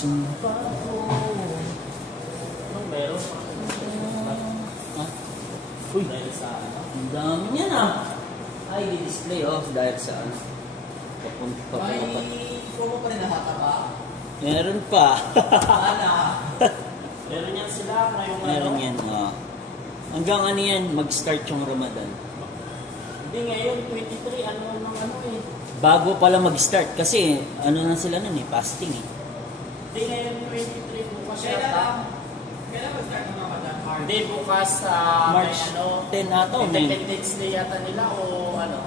Sumpa ko. Anong meron? Ha? Uy, dahil sa ano? Ang dami niyan ah. Ay, di-display off dahil sa ano. Papunta pa May pa. promo pa rin nahata ba? Meron pa. Sana. Meron yan sila ngayong Meron ano? yan. Hanggang ano yan, mag-start yung Ramadan. Hindi ngayon, 23, ano eh. Bago pala mag-start kasi ano na sila nun eh, fasting eh. Hindi ngayon, 23, bukas Kailan yata. kailan mag-start ng Ramadan? Hindi, bukas March may ano, 10 ata o 9. Independence Day yata nila o ano.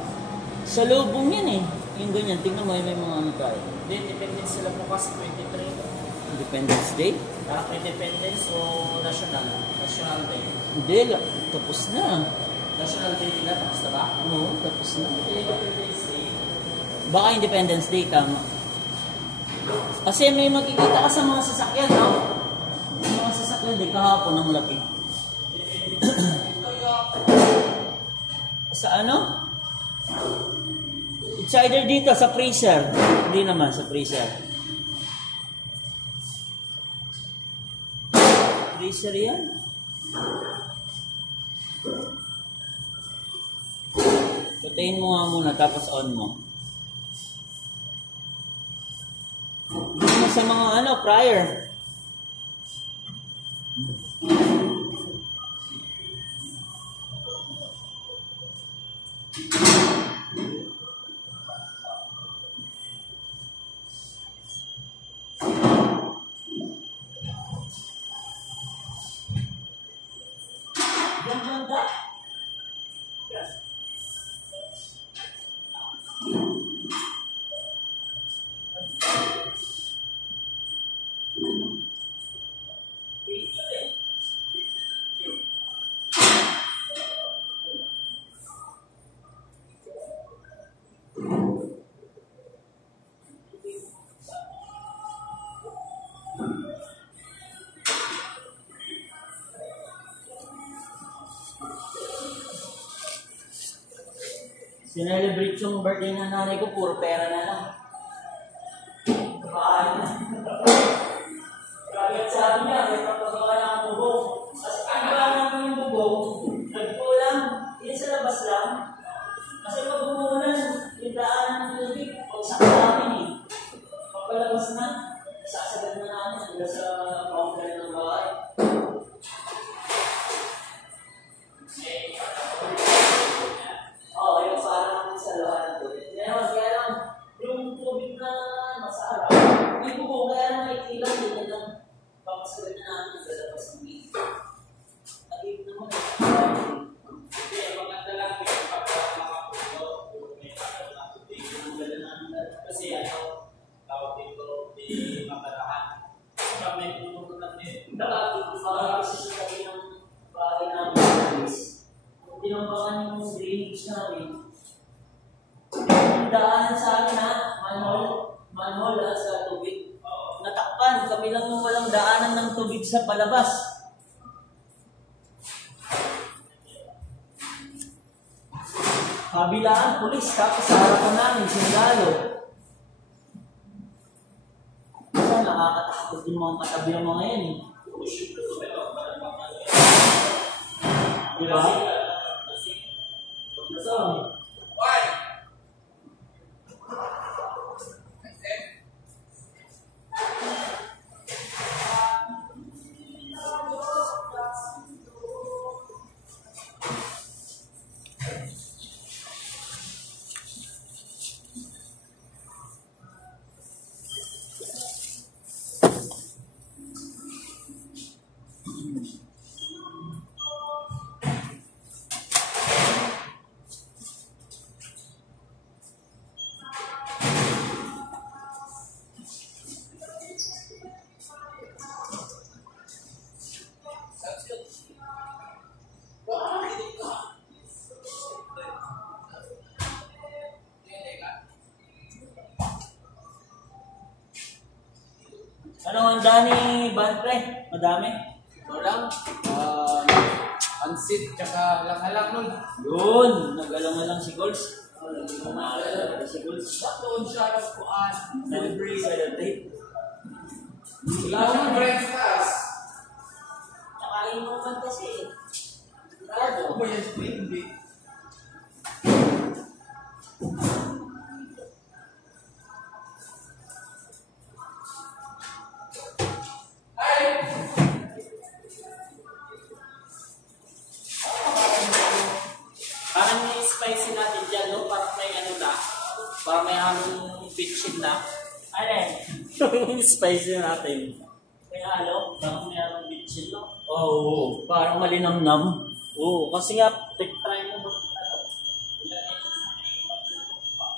Sa lubong yan eh. Yung ganyan, tingnan mo may mga ano tayo. Hindi, Independence sila bukas, 23. Independence Day? Independence o National? National Day. Hindi, tapos na. National Day nila, tapos na ba? Oo, tapos na. Independence Day. Baka Independence Day, tama. Kasi may makikita ka sa mga sasakyan, no? Yung mga sasakyan, di kahapon ang lapit. Sa ano? It's either dito, sa freezer. Hindi naman, sa freezer. Freezer yan? Patayin mo nga muna, tapos on mo. Dito mo sa mga ano, prior. Ganda. Sinelebrate yung birthday ng nanay ko, puro pera na lang. Kagad sabi niya, may papagawa na ang bubong. Kasi paggawa namin yung bubong, nagpulang, hindi sa labas lang. Kasi pag umulan, yung daanan ng tubig, pagsak namin eh. Pagpalabas na, sasagad na namin hanggang sa boundary ng bahay. Oo, yung parang sa luhan ng tubig. Ngayon, kaya lang, yung tubig na nasa araw, may bubong, kaya lang may ilang din lang papasalit na natin sa labas ng bito. Agib naman eh. Hindi, maganda lang yung pagkakamakapulot. May pagkakamakapulot. Ang ganda namin. Kasi ano, tawag dito, di maparahan. Pag may puno na din. Nakakasya sa tabi ng bahay namin. Tinambangan yung drainage namin. Yung daanan sa akin ha, manhole sa tubig. Natakpan, kami lang yung walang daanan ng tubig sa palabas. Kabilaan, pulis, tapos sa harapan namin, sundalo. Kasi nakakatakot yung mga katabi ng mga yan eh. Diba? So, Why? ano ang dani Banpre? Madami? Ito lang. Pansit, tsaka lang-halang nun. Yun, nag-alang-alang si Gols. Si Gols. Doon siya nagpuan. Celebrate. Celebrate. Wala siyang brand sa taas. Tsaka inuman kasi. Ano ba yan? Hindi. Parang may spicy natin dyan, no? Parang may ano na. Parang may halong bitchin na. Alin? Yung spicy natin. May halo? Parang may halong bitchin, no? Oo. Parang malinamnam. Oo, kasi nga, try mo mag, ano, ilagay mo sa may pagtutok pa.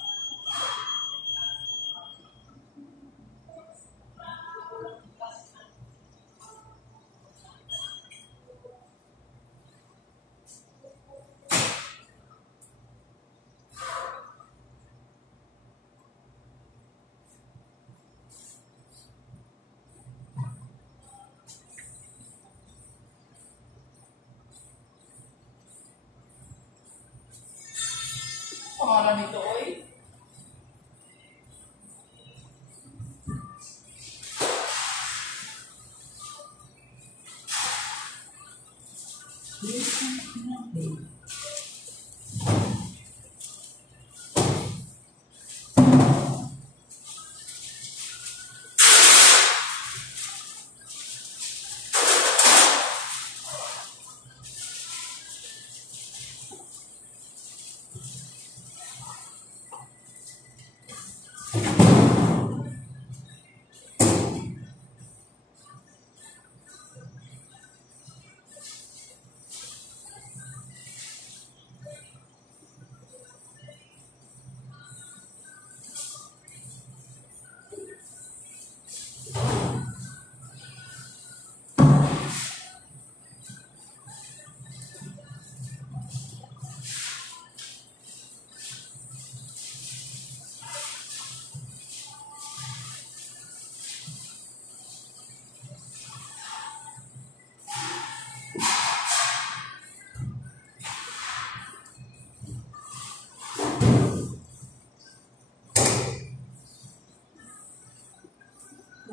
Pangalan nito, oy.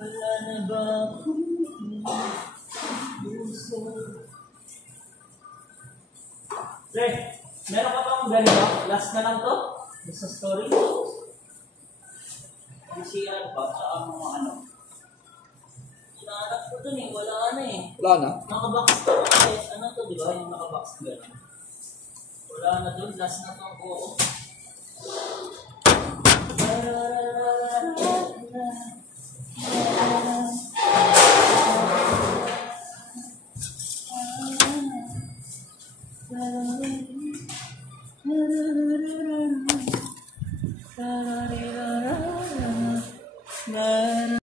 Wala na ba akong puso? Pre, meron ka bang ganito? Last na lang to? Sa story? Yung CR ba? Sa mga ano? Hinahanap ko dun eh. Wala na eh. Wala na? Nakabox ka pa eh. Ano to, di ba? Yung nakabox ka na. Wala na dun. Last na to ako.